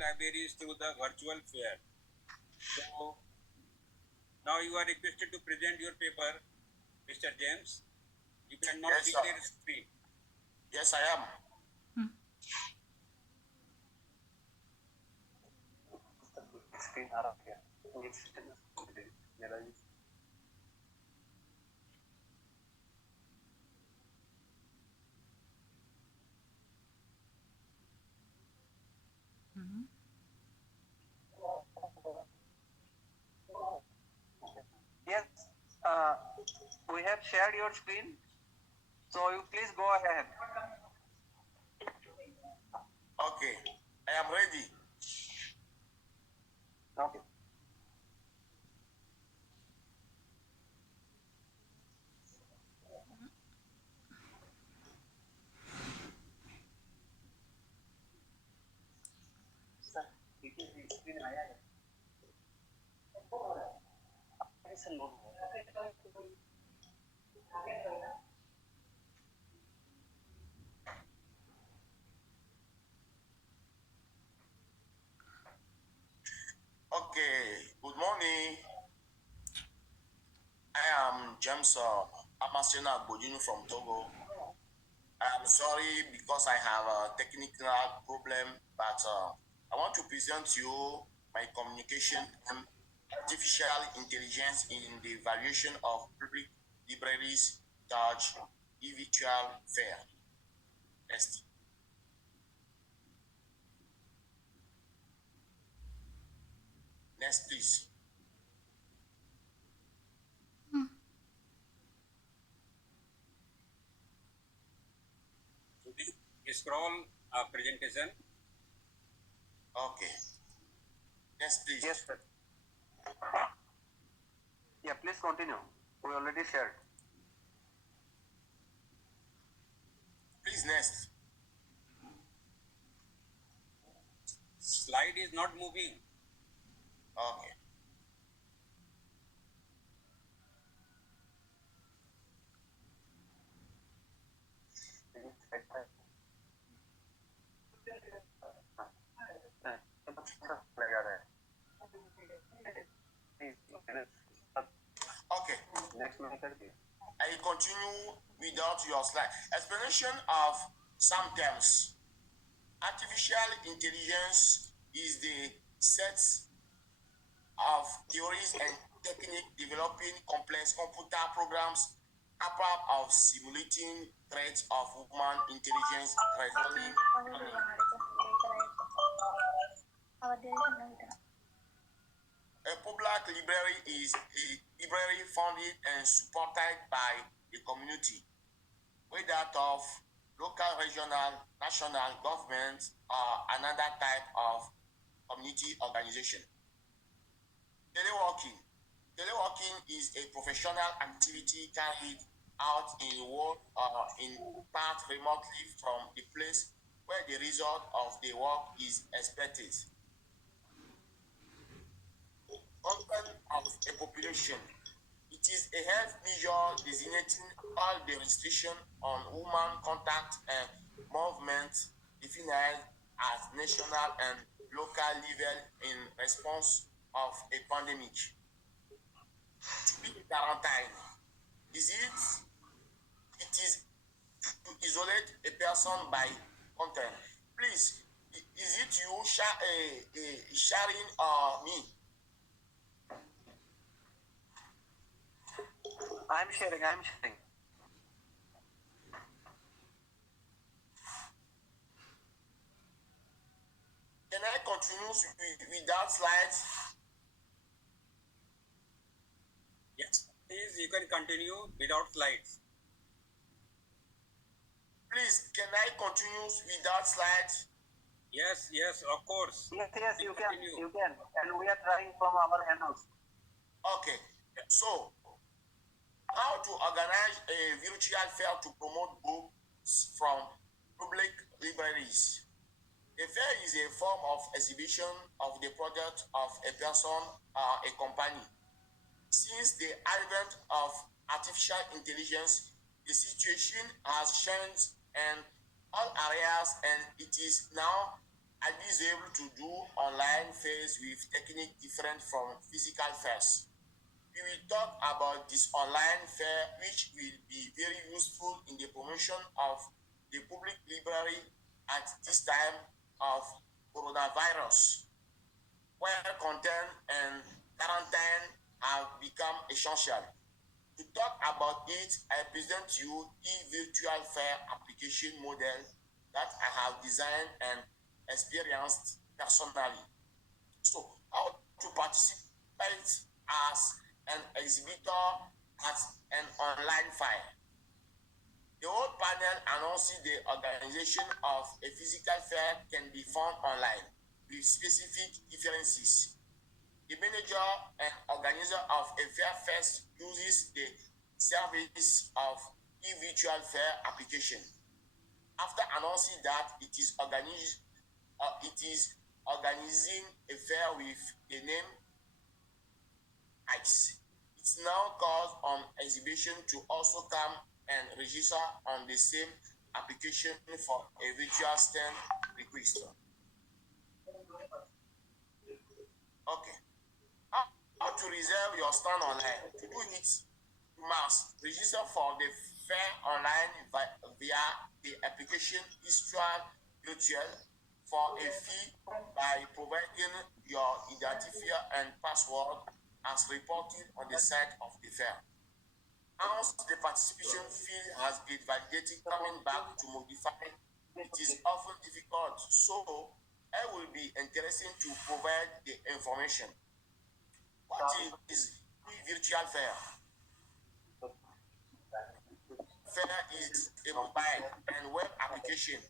libraries through the virtual fair. So now you are requested to present your paper, Mr. James. You can now see their screen. Yes, I am. Yes, we have shared your screen, so you please go ahead. Okay, I am ready. Okay. Okay, good morning. I am James Amah Sena Agbodjinou from Togo. I am sorry because I have a technical problem, but I want to present you my communication and artificial intelligence in the valuation of public libraries charge e-virtual fair. Next. Next, please. So this scroll presentation. Okay. Next, please. Yes, sir. Yeah, please continue. We already shared. Please, next. Slide is not moving. Okay. Okay. I continue without your slide. Explanation of some terms. Artificial intelligence is the set of theories and techniques developing complex computer programs capable of simulating threats of human intelligence reasoning. A public library is a library funded and supported by the community, whether that of local, regional, national governments, or another type of community organization. Teleworking. Teleworking is a professional activity carried out in work or in part remotely from the place where the result of the work is expected. Content of a population. It is a health measure designating all the restriction on human contact and movement defined at national and local level in response of a pandemic. To be in quarantine. Is it is to isolate a person by content. Please, is it you sharing or me? I'm sharing. Can I continue without slides? Yes, please, you can continue without slides. Please, can I continue without slides? Yes, of course. Yes, you can. And we are trying from our handles. Okay, so how to organize a virtual fair to promote books from public libraries? A fair is a form of exhibition of the product of a person or a company. Since the advent of artificial intelligence, the situation has changed in all areas, and it is now and is able to do online fairs with technique different from physical fairs. We will talk about this online fair, which will be very useful in the promotion of the public library at this time of coronavirus, where content and quarantine have become essential. To talk about it, I present you e-virtual fair application model that I have designed and experienced personally. So, how to participate as an exhibitor at an online fair. The whole panel announcing the organization of a physical fair can be found online with specific differences. The manager and organizer of a fair first uses the service of e-virtual fair application. After announcing that it is organizing a fair with the name X, it's now called on exhibition to also come and register on the same application for a virtual stand request. Okay. How to reserve your stand online? To do it, you must register for the fair online via the application Virtual for a fee by providing your identifier and password as reported on the site of the fair. Once the participation fee has been validated, coming back to modify it is often difficult, so I will be interested to provide the information. What is virtual fair? Fair is a mobile and web application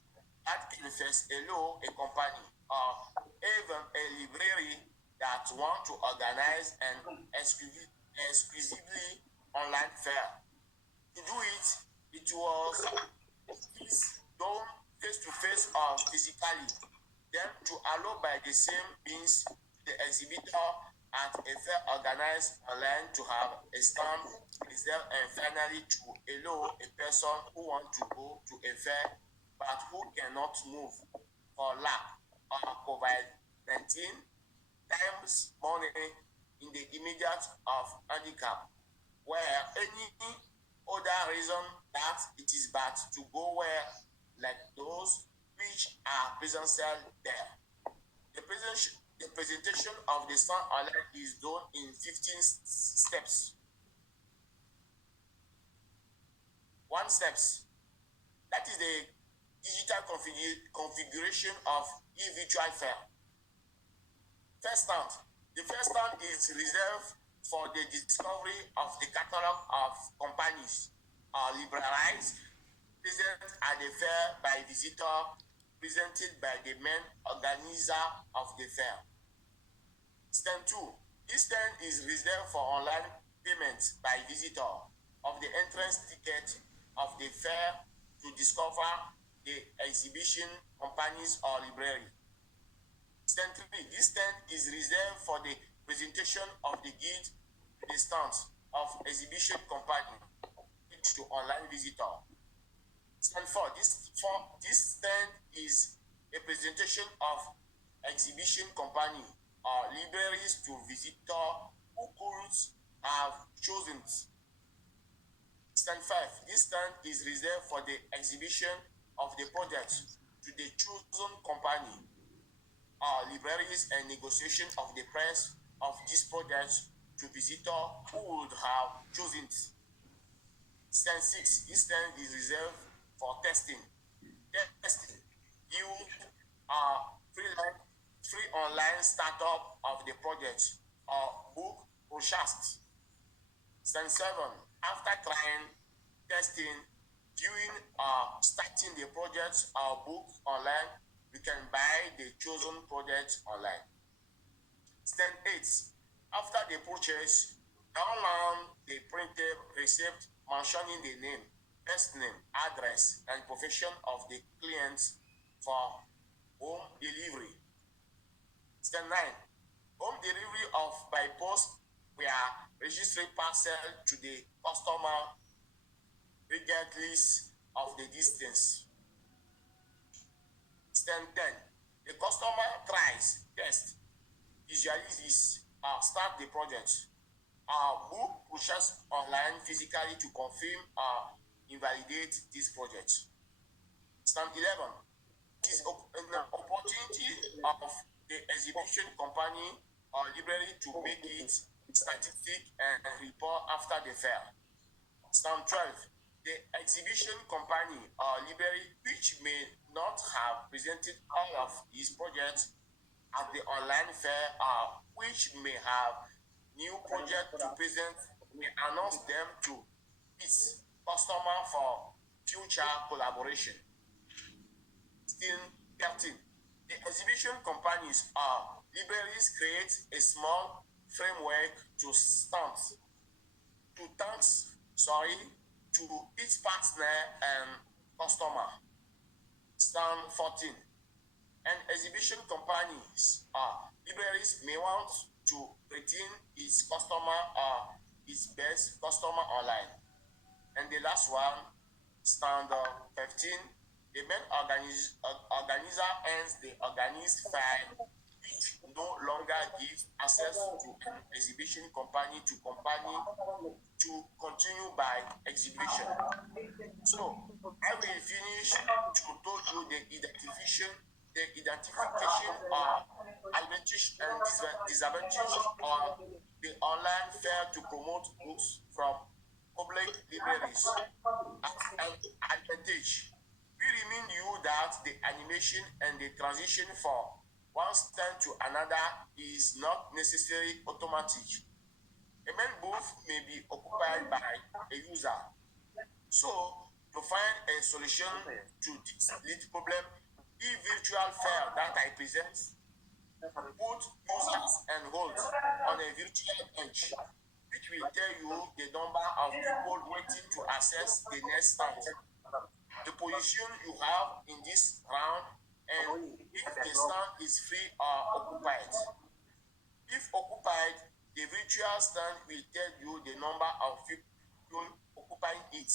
that can first allow a company or even a library that want to organize an exclusively online fair. To do it, it was done face-to-face or physically. Then to allow by the same means the exhibitor at a fair organized online to have a stand reserved, and finally to allow a person who wants to go to a fair but who cannot move for lack of COVID-19 times money in the immediate of handicap, where any other reason that it is bad to go where like those which are presential there. The presentation of the stand online is done in 15 steps. 1 steps. That is the digital configuration of e-virtual fair. First stand. The first stand is reserved for the discovery of the catalog of companies liberalized present at the fair by visitor, presented by the main organizer of the fair. Stand 2. This stand is reserved for online payment by visitor of the entrance ticket of the fair to discover the exhibition companies or library. Stand 3. This stand is reserved for the presentation of the guide to the stands of exhibition company to online visitor. Stand 4. This stand is a presentation of exhibition company or libraries to visitor who could have chosen. Stand 5. This stand is reserved for the exhibition of the project to the chosen company or libraries and negotiation of the price of this project to visitor who would have chosen. Stand 6. This stand is reserved for testing. Testing. You are free online startup of the project or book broadcast. Stand 7. After trying, testing, viewing or starting the project or book online, we can buy the chosen project online. Stand 8. After the purchase, download the printed receipt mentioning the name, first name, address, and profession of the clients for home delivery. Stand 9. Home delivery of by post where registering parcel to the customer regardless of the distance. Stand 10. The customer tries, tests, visualizes, start the project, book pushes online physically to confirm or invalidate this project. Stand 11. It is an opportunity of the exhibition company or library to make it statistic and report after the fair. Stand 12. The exhibition company or library which may not have presented all of its projects at the online fair or which may have new project to present may announce them to its customer for future collaboration. Still 13. The exhibition companies or libraries create a small framework to each partner and customer. Stand 14. And exhibition companies or libraries may want to retain its customer or its best customer online. And the last one, stand 15. The main organizer ends the organized file which no longer gives access to an exhibition company to continue by exhibition. So I will finish to tell you the identification or advantage and disadvantage of the online fair to promote books from public libraries. As an advantage, we remind you that the animation and the transition from one stand to another is not necessarily automatic. A main booth may be occupied by a user. So, to find a solution to this lead problem, the virtual fair that I present put users and holds on a virtual bench, which will tell you the number of people waiting to access the next stand, the position you have in this round, and if the stand is free or occupied. If occupied, the virtual stand will tell you the number of people occupying it.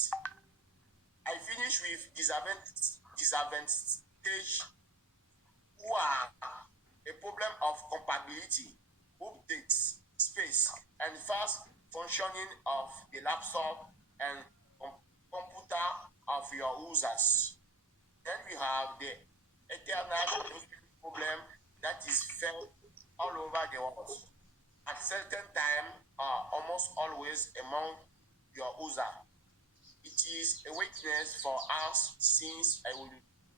I finish with disadvantage who are a problem of compatibility, updates, space, and fast functioning of the laptop and computer of your users. Then we have the eternal problem that is felt all over the world. At certain time, almost always among your user. It is a weakness for us since I will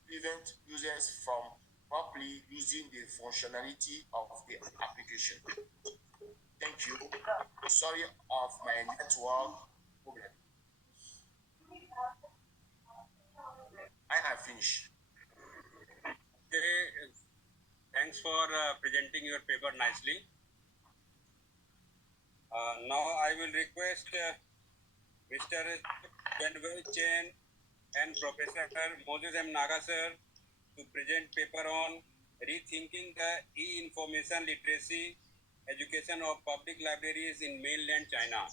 prevent users from properly using the functionality of the application. Thank you. Sorry of my network problem. I have finished. Okay, thanks for presenting your paper nicely. Now I will request Mr. Janway Chen and Professor Moses M. Naga sir to present paper on rethinking the e-information literacy education of public libraries in mainland China.